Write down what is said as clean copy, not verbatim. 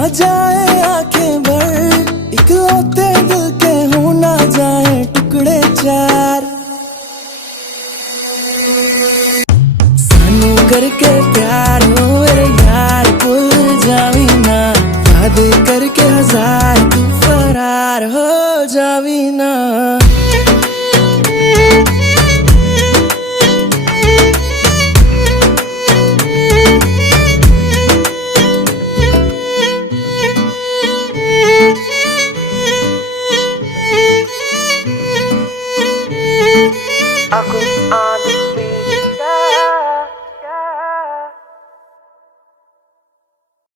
आ जाए आंखें भर इकलौते दिल के हो ना जाए टुकड़े चार। सानू करके प्यार हो मेरे यार भूल जावी ना, याद करके हजार तू फरार हो जावी ना। Aku on